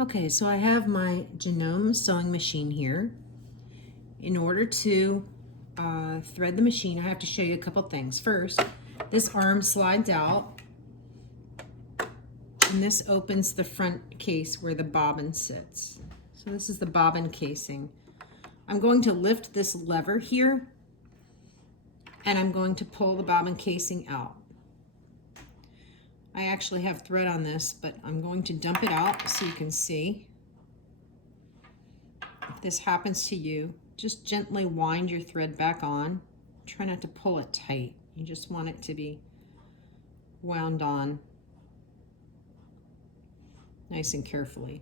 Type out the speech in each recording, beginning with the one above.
Okay, so I have my Janome sewing machine here. In order to thread the machine, I have to show you a couple things. First, this arm slides out, and this opens the front case where the bobbin sits. So this is the bobbin casing. I'm going to lift this lever here, and I'm going to pull the bobbin casing out. I actually have thread on this, but I'm going to dump it out so you can see. If this happens to you, just gently wind your thread back on. Try not to pull it tight. You just want it to be wound on nice and carefully.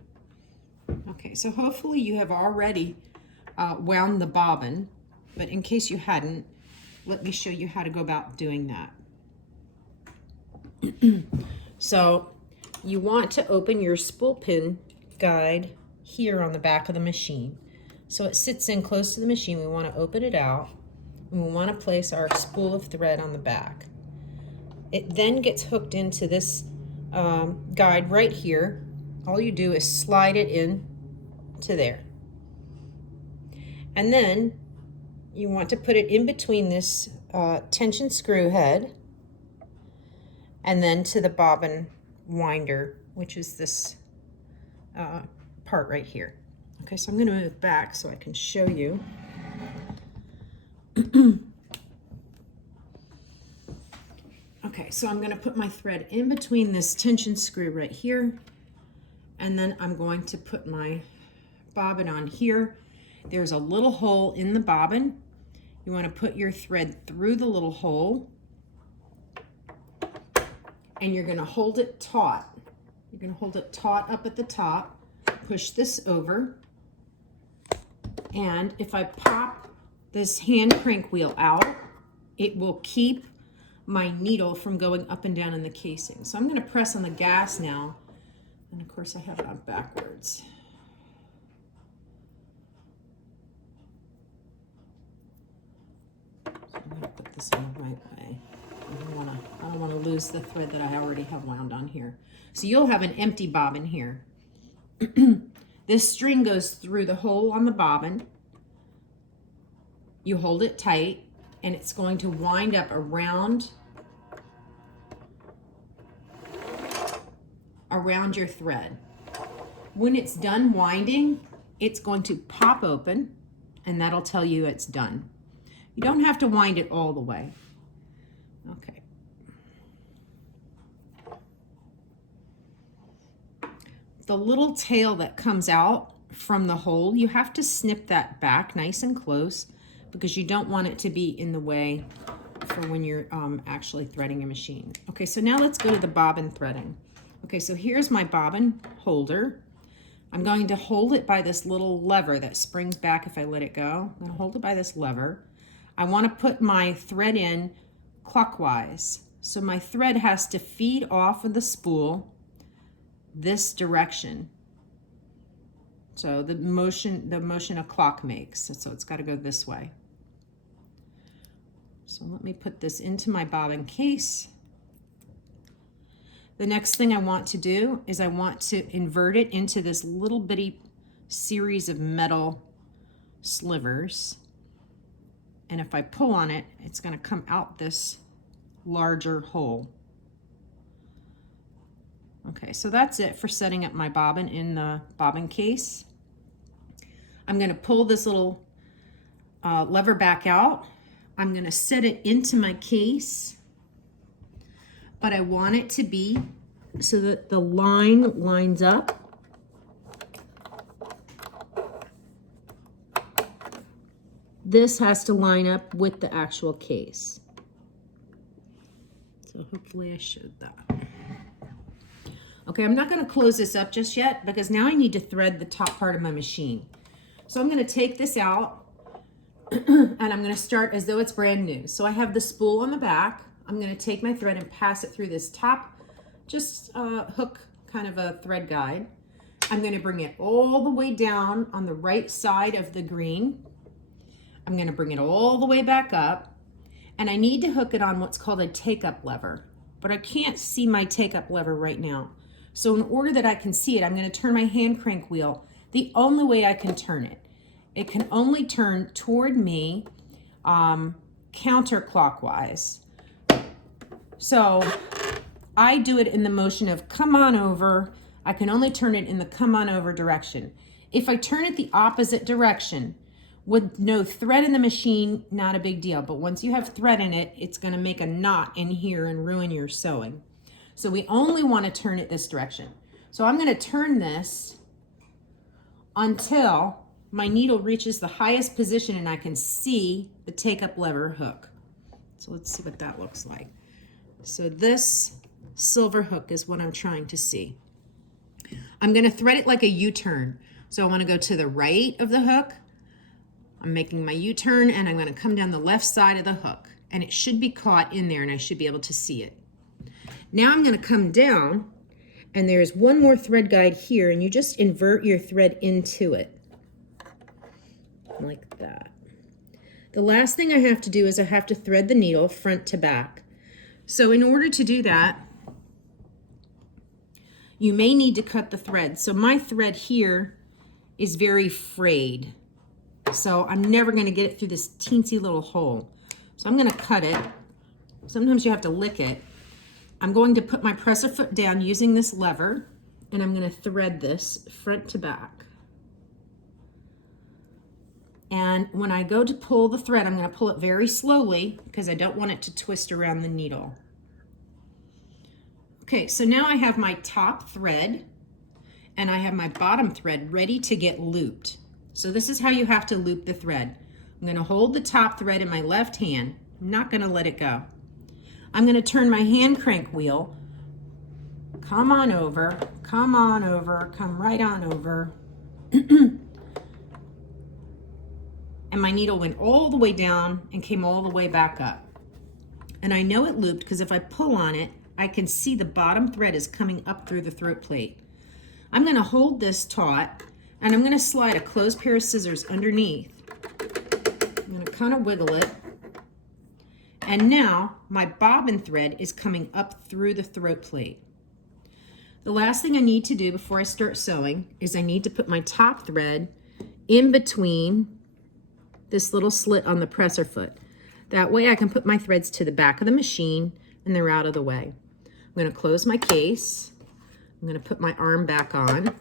Okay, so hopefully you have already wound the bobbin, but in case you hadn't, let me show you how to go about doing that. So you want to open your spool pin guide here on the back of the machine. So it sits in close to the machine. We want to open it out, and we want to place our spool of thread on the back. It then gets hooked into this guide right here. All you do is slide it in to there. And then you want to put it in between this tension screw head and then to the bobbin winder, which is this part right here. Okay, so I'm going to move back so I can show you. Okay, so I'm going to put my thread in between this tension screw right here, and then I'm going to put my bobbin on here. There's a little hole in the bobbin. You want to put your thread through the little hole, and you're going to hold it taut. You're going to hold it taut up at the top, push this over, and if I pop this hand crank wheel out, it will keep my needle from going up and down in the casing. So I'm going to press on the gas now, and of course I have it on backwards. So I'm going to put this in the right way. I don't want to lose the thread that I already have wound on here. So you'll have an empty bobbin here. This string goes through the hole on the bobbin. You hold it tight, and it's going to wind up around your thread. When it's done winding, it's going to pop open, and that'll tell you it's done. You don't have to wind it all the way. Okay. The little tail that comes out from the hole, you have to snip that back nice and close because you don't want it to be in the way for when you're actually threading a machine. Okay, so now let's go to the bobbin threading. Okay, so here's my bobbin holder. I'm going to hold it by this little lever that springs back if I let it go. I'm going to hold it by this lever. I want to put my thread in clockwise. So my thread has to feed off of the spool this direction. So the motion a clock makes. So it's got to go this way. So let me put this into my bobbin case. The next thing I want to do is I want to invert it into this little bitty series of metal slivers. And if I pull on it, it's going to come out this larger hole. Okay, so that's it for setting up my bobbin in the bobbin case. I'm going to pull this little lever back out. I'm going to set it into my case, but I want it to be so that the line lines up. This has to line up with the actual case. So hopefully I showed that. Okay, I'm not going to close this up just yet because now I need to thread the top part of my machine. So I'm going to take this out and I'm going to start as though it's brand new. So I have the spool on the back. I'm going to take my thread and pass it through this top, just hook kind of a thread guide. I'm going to bring it all the way down on the right side of the green. I'm going to bring it all the way back up, and I need to hook it on what's called a take-up lever, but I can't see my take-up lever right now. So in order that I can see it, I'm going to turn my hand crank wheel the only way I can turn it. It can only turn toward me counterclockwise. So I do it in the motion of come on over. I can only turn it in the come on over direction. If I turn it the opposite direction, with no thread in the machine, not a big deal. But once you have thread in it, it's going to make a knot in here and ruin your sewing. So we only want to turn it this direction. So I'm going to turn this until my needle reaches the highest position and I can see the take up lever hook. So let's see what that looks like. So this silver hook is what I'm trying to see. I'm going to thread it like a U-turn. So I want to go to the right of the hook. I'm making my U-turn and I'm going to come down the left side of the hook, and it should be caught in there and I should be able to see it. Now I'm going to come down, and there's one more thread guide here, and you just invert your thread into it like that. The last thing I have to do is I have to thread the needle front to back. So in order to do that, you may need to cut the thread. So my thread here is very frayed. So I'm never going to get it through this teensy little hole. So I'm going to cut it. Sometimes you have to lick it. I'm going to put my presser foot down using this lever, and I'm going to thread this front to back. And when I go to pull the thread, I'm going to pull it very slowly because I don't want it to twist around the needle. Okay, so now I have my top thread and I have my bottom thread ready to get looped. So this is how you have to loop the thread. I'm going to hold the top thread in my left hand. I'm not going to let it go. I'm going to turn my hand crank wheel. Come on over, come right on over. And my needle went all the way down and came all the way back up. And I know it looped because if I pull on it, I can see the bottom thread is coming up through the throat plate. I'm going to hold this taut, and I'm going to slide a closed pair of scissors underneath. I'm going to kind of wiggle it. And now my bobbin thread is coming up through the throat plate. The last thing I need to do before I start sewing is I need to put my top thread in between this little slit on the presser foot. That way I can put my threads to the back of the machine and they're out of the way. I'm going to close my case. I'm going to put my arm back on.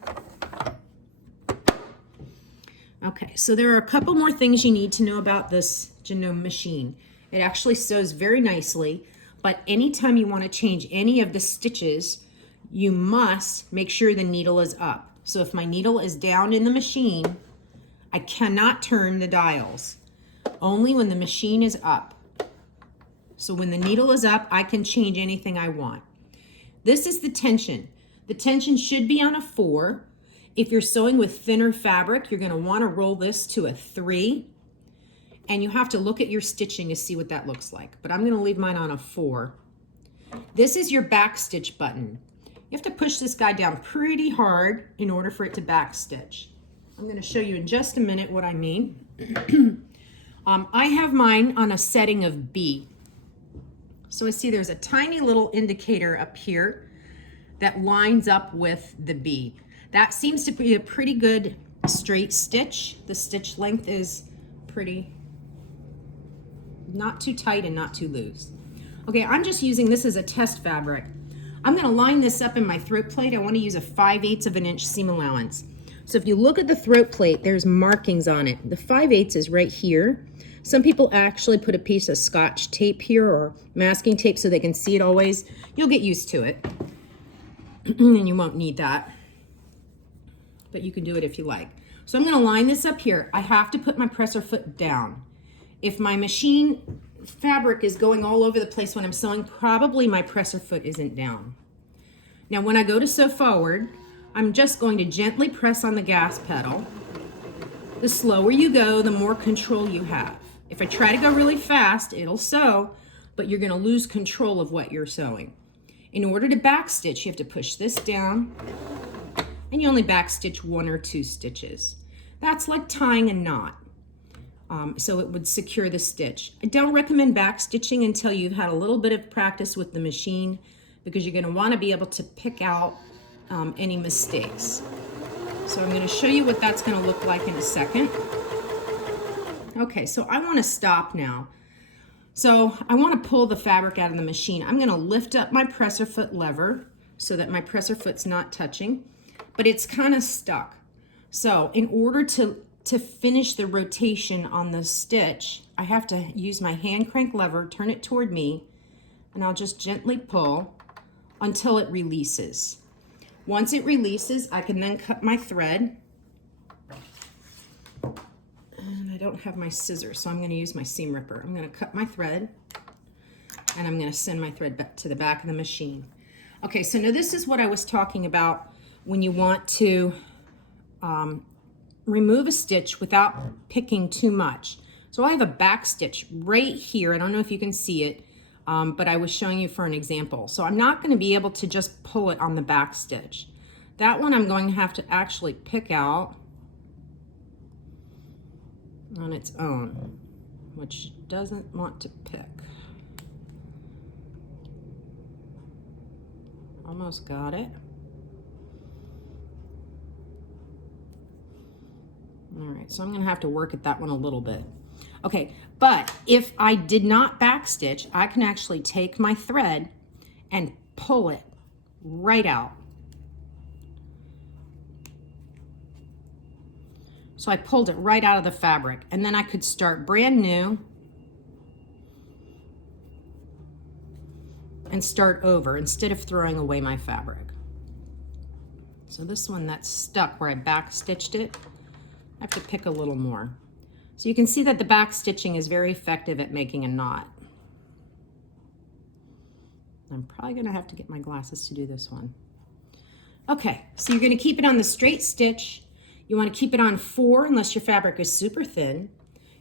Okay, so there are a couple more things you need to know about this Janome machine. It actually sews very nicely, but anytime you want to change any of the stitches, you must make sure the needle is up. So if my needle is down in the machine, I cannot turn the dials, only when the machine is up. So when the needle is up, I can change anything I want. This is the tension. The tension should be on a 4. If you're sewing with thinner fabric, you're going to want to roll this to a 3. And you have to look at your stitching to see what that looks like. But I'm going to leave mine on a 4. This is your back stitch button. You have to push this guy down pretty hard in order for it to back stitch. I'm going to show you in just a minute what I mean. I have mine on a setting of B. So I see there's a tiny little indicator up here that lines up with the B. That seems to be a pretty good straight stitch. The stitch length is pretty, not too tight and not too loose. Okay, I'm just using this as a test fabric. I'm going to line this up in my throat plate. I want to use a 5/8 of an inch seam allowance. So if you look at the throat plate, there's markings on it. The 5/8 is right here. Some people actually put a piece of Scotch tape here or masking tape so they can see it always. You'll get used to it. And you won't need that. But you can do it if you like. So I'm going to line this up here. I have to put my presser foot down. If my machine fabric is going all over the place when I'm sewing, probably my presser foot isn't down. Now when I go to sew forward, I'm just going to gently press on the gas pedal. The slower you go, the more control you have. If I try to go really fast, it'll sew, but you're going to lose control of what you're sewing. In order to backstitch, you have to push this down, and you only backstitch 1 or 2 stitches. That's like tying a knot. So it would secure the stitch. I don't recommend backstitching until you've had a little bit of practice with the machine, because you're going to want to be able to pick out any mistakes. So I'm going to show you what that's going to look like in a second. Okay, so I want to stop now. So I want to pull the fabric out of the machine. I'm going to lift up my presser foot lever so that my presser foot's not touching, but it's kind of stuck. So in order to finish the rotation on the stitch, I have to use my hand crank lever, turn it toward me, and I'll just gently pull until it releases. Once it releases, I can then cut my thread. And I don't have my scissors, so I'm going to use my seam ripper. I'm going to cut my thread, and I'm going to send my thread back to the back of the machine. Okay, so now this is what I was talking about when you want to remove a stitch without picking too much. So I have a back stitch right here. I don't know if you can see it, but I was showing you for an example. So I'm not going to be able to just pull it on the back stitch. That one I'm going to have to actually pick out on its own, which doesn't want to pick. Almost got it. All right, so I'm going to have to work at that one a little bit. Okay, but if I did not back stitch, I can actually take my thread and pull it right out. So I pulled it right out of the fabric, and then I could start brand new and start over instead of throwing away my fabric. So this one that's stuck where I back stitched it, I have to pick a little more. So you can see that the back stitching is very effective at making a knot. I'm probably gonna have to get my glasses to do this one. Okay, so you're gonna keep it on the straight stitch. You wanna keep it on 4 unless your fabric is super thin.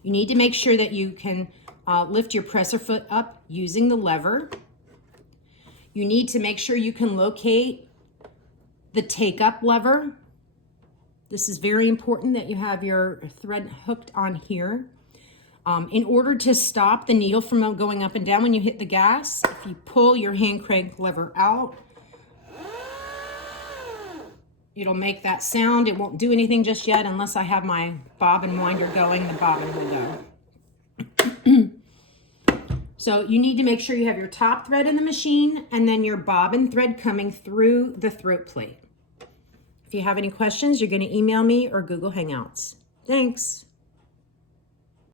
You need to make sure that you can lift your presser foot up using the lever. You need to make sure you can locate the take up lever. This is very important that you have your thread hooked on here. In order to stop the needle from going up and down when you hit the gas, if you pull your hand crank lever out, it'll make that sound. It won't do anything just yet unless I have my bobbin winder going, the bobbin will go. So you need to make sure you have your top thread in the machine and then your bobbin thread coming through the throat plate. If you have any questions, you're going to email me or Google Hangouts. Thanks.